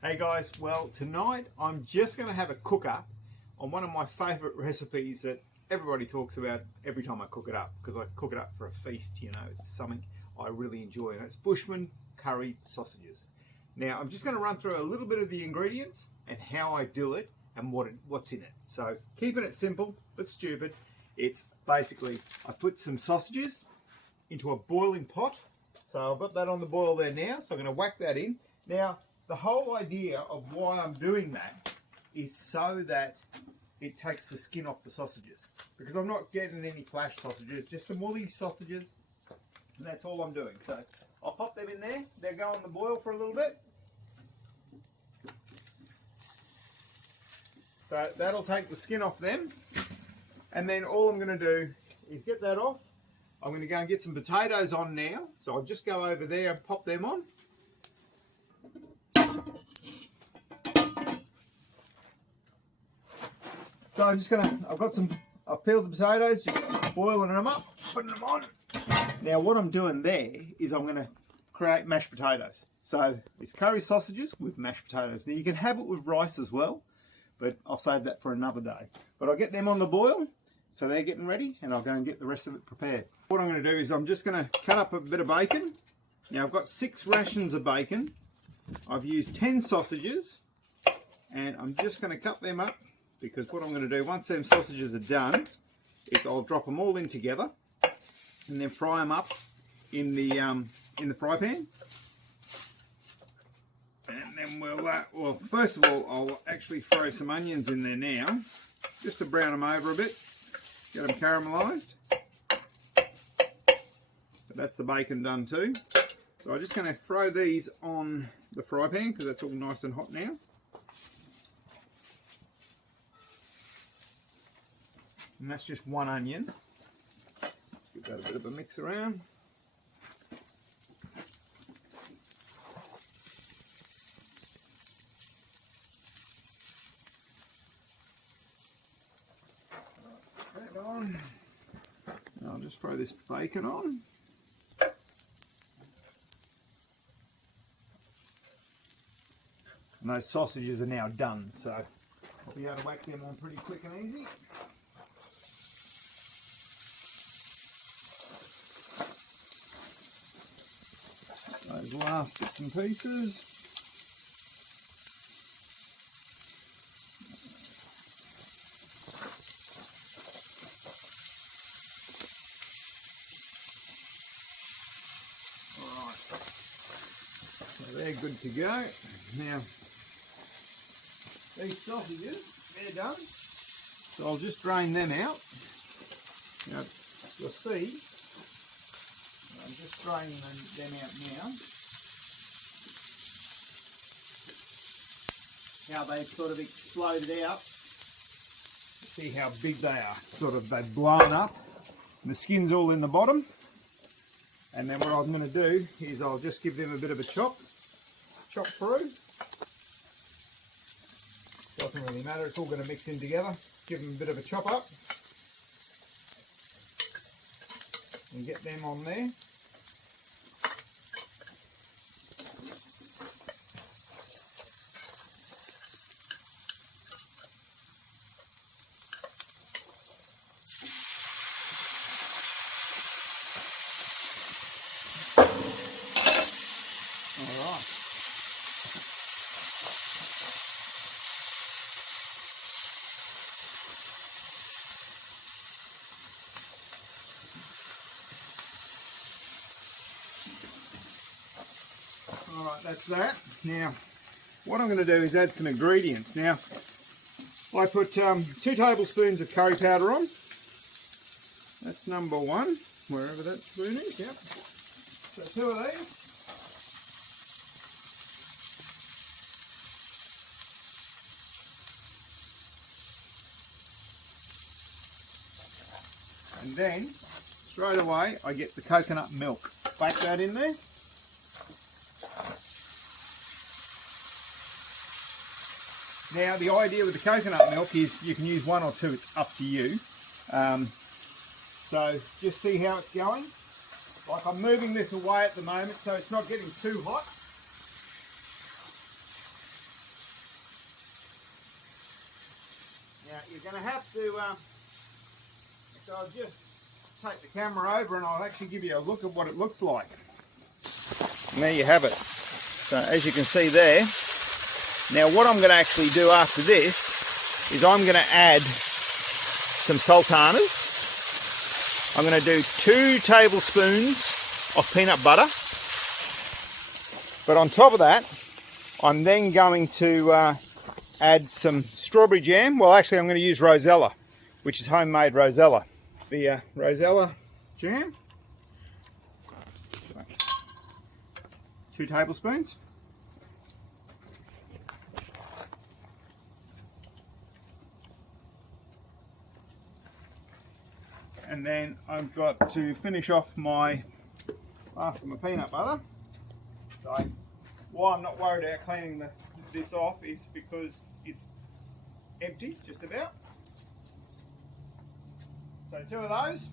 Hey guys, well tonight I'm just going to have a cook up on one of my favourite recipes that everybody talks about every time I cook it up, because I cook it up for a feast, you know, it's something I really enjoy, and it's Bushman curried sausages. Now I'm just going to run through a little bit of the ingredients and how I do it and what's in it. So keeping it simple but stupid, it's basically I put some sausages into a boiling pot. So I've got that on the boil there now, so I'm going to whack that in. Now the whole idea of why I'm doing that is so that it takes the skin off the sausages, because I'm not getting any flash sausages, just some woolly sausages, and that's all I'm doing. So I'll pop them in there, they'll go on the boil for a little bit. So that'll take the skin off them, and then all I'm going to do is get that off. I'm going to go and get some potatoes on now, so I'll just go over there and pop them on. So I'm just I've peeled the potatoes, just boiling them up, putting them on. Now what I'm doing there is I'm going to create mashed potatoes. So it's curry sausages with mashed potatoes. Now you can have it with rice as well, but I'll save that for another day. But I'll get them on the boil, so they're getting ready, and I'll go and get the rest of it prepared. What I'm going to do is I'm just going to cut up a bit of bacon. Now I've got 6 rations of bacon. I've used 10 sausages, and I'm just going to cut them up, because what I'm going to do once them sausages are done is I'll drop them all in together and then fry them up in the fry pan. And then well, first of all, I'll actually throw some onions in there now, just to brown them over a bit, get them caramelised. But that's the bacon done too. So I'm just going to throw these on the fry pan, because that's all nice and hot now. And that's just one onion. Let's give that a bit of a mix around. Put that on. And I'll just throw this bacon on. And those sausages are now done, so I'll be able to whack them on pretty quick and easy. Those last bits and pieces. Alright, so they're good to go. Now, these sausages, they're done. So I'll just drain them out. Now, you'll see, I'm just draining them out now. How they've sort of exploded out. See how big they are. They've blown up. The skin's all in the bottom. And then what I'm going to do is I'll just give them a bit of a chop through. Doesn't really matter, it's all going to mix in together. Give them a bit of a chop up. And get them on there. Alright, that's that. Now, what I'm going to do is add some ingredients. Now, I put 2 tablespoons of curry powder on. That's number 1, wherever that spoon is, yep. So 2 of these. And then, straight away, I get the coconut milk. Whack that in there. Now the idea with the coconut milk is you can use 1 or 2, it's up to you. So just see how it's going. Like I'm moving this away at the moment so it's not getting too hot. Now you're going to have to, so I'll just take the camera over and I'll actually give you a look at what it looks like. And there you have it. So as you can see there, now what I'm going to actually do after this is I'm going to add some sultanas. I'm going to do 2 tablespoons of peanut butter. But on top of that, I'm then going to add some strawberry jam. Well, actually I'm going to use Rosella, which is homemade Rosella. The Rosella jam. 2 tablespoons. And then I've got to finish off my peanut butter. So why I'm not worried about cleaning this off is because it's empty, just about. So 2 of those.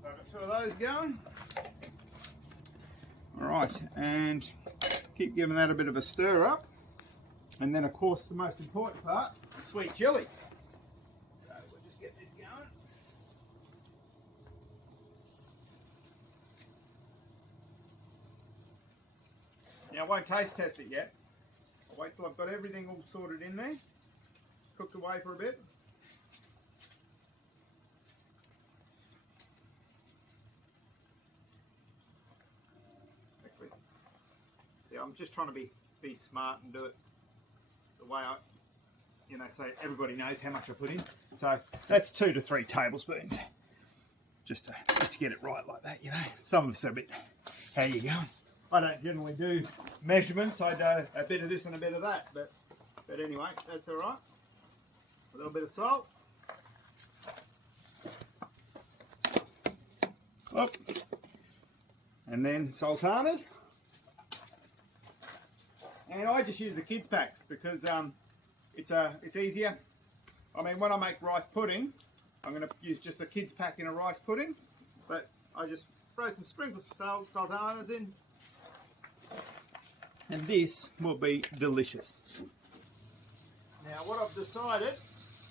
So I've got 2 of those going. Alright, and keep giving that a bit of a stir up. And then of course the most important part, sweet chilli. So we'll just get this going. Now I won't taste test it yet. I'll wait till I've got everything all sorted in there. Cooked away for a bit. See, I'm just trying to be smart and do it the way I, so everybody knows how much I put in. So that's 2 to 3 tablespoons. Just to get it right like that, Some of us are a bit, how you going? I don't generally do measurements. I do a bit of this and a bit of that, but anyway, that's all right. A little bit of salt. Oh. And then sultanas. And I just use the kids packs because it's easier. I mean, when I make rice pudding, I'm going to use just a kids pack in a rice pudding, but I just throw some sprinkles of sultanas in, and this will be delicious. Now, what I've decided,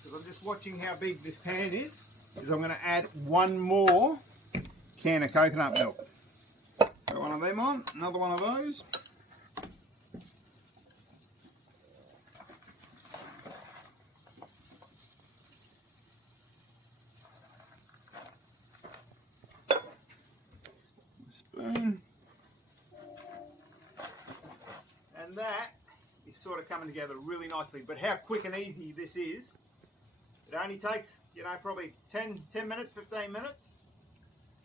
because I'm just watching how big this pan is I'm going to add 1 more can of coconut milk. Got one of them on, another one of those. Spoon. And that is sort of coming together really nicely. But how quick and easy this is. It only takes, probably 10 minutes, 15 minutes.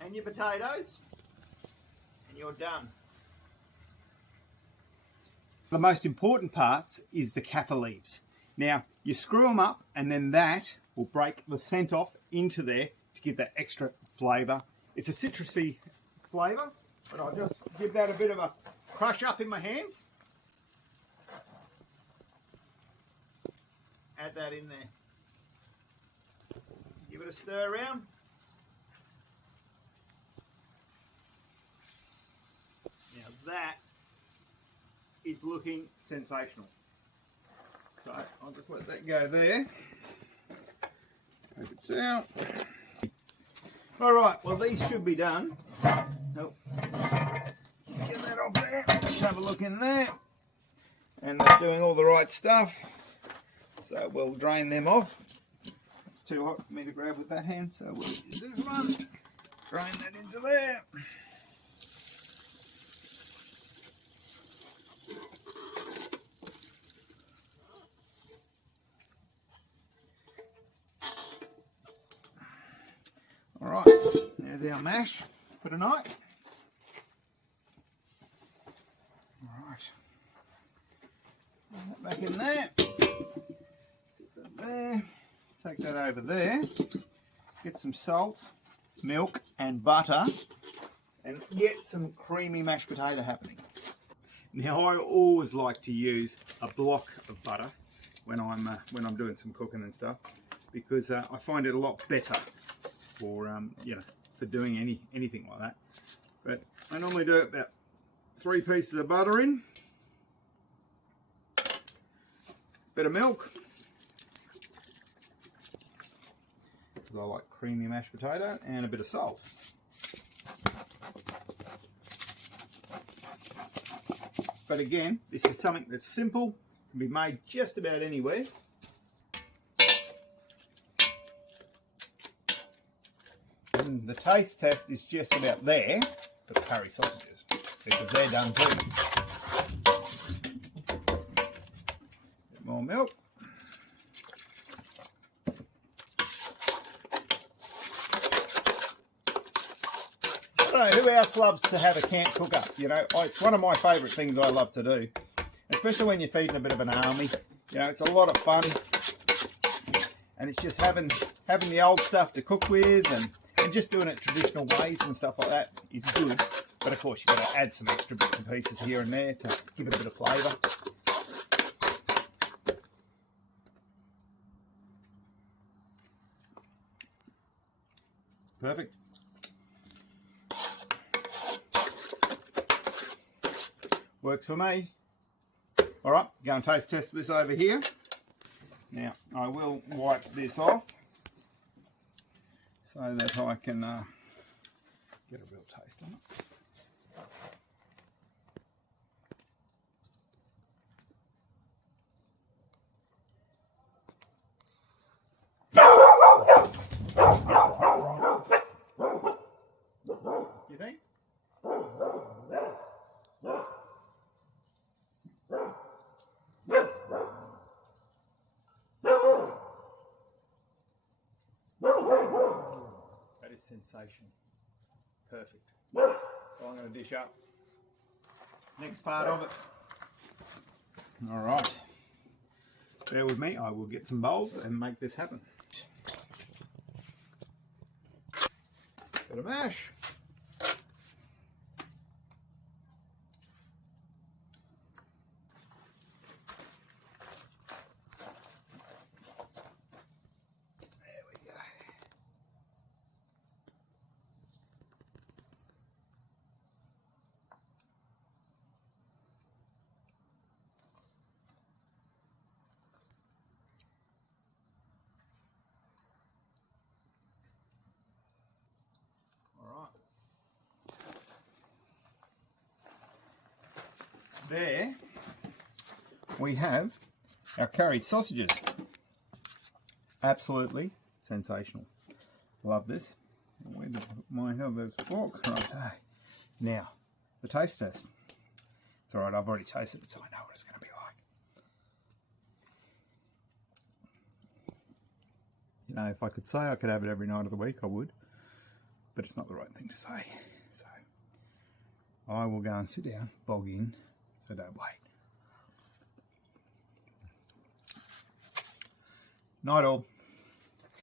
And your potatoes. And you're done. The most important part is the kaffir leaves. Now, you screw them up and then that will break the scent off into there to give that extra flavour. It's a citrusy flavour, but I'll just give that a bit of a crush up in my hands. Add that in there. Give it a stir around. Now that is looking sensational. So I'll just let that go there. Take it out. Alright, well these should be done. Nope. Let's get that off there. Let's have a look in there. And they're doing all the right stuff. So we'll drain them off. It's too hot for me to grab with that hand, so we'll use this one. Drain that into there. Alright, there's our mash for tonight. Alright, put that back in there. Sit that there. Take that over there. Get some salt, milk and butter and get some creamy mashed potato happening. Now I always like to use a block of butter when I'm doing some cooking and stuff because I find it a lot better for for doing anything like that. But I normally do about 3 pieces of butter in, bit of milk, because I like creamy mashed potato, and a bit of salt. But again, this is something that's simple, can be made just about anywhere. And the taste test is just about there for the curry sausages, because they're done too. Bit more milk. I don't know, who else loves to have a camp cook-up? You know, it's one of my favourite things I love to do, especially when you're feeding a bit of an army. You know, it's a lot of fun, and it's just having the old stuff to cook with, and just doing it traditional ways and stuff like that is good. But of course, you've got to add some extra bits and pieces here and there to give it a bit of flavour. Perfect. Works for me. All right, go and taste test this over here. Now, I will wipe this off so that I can get a real taste on it. You think? That is sensational. Perfect. Well, I'm going to dish up. Next part of it. All right. Bear with me. I will get some bowls and make this happen. Bit of mash. There we have our curried sausages. Absolutely sensational. Love this. Where did my hell there's fork? Right. Now, the taste test. It's alright, I've already tasted it, so I know what it's going to be like. You know, if I could say I could have it every night of the week, I would. But it's not the right thing to say. So I will go and sit down, bog in, so don't wait. Night all.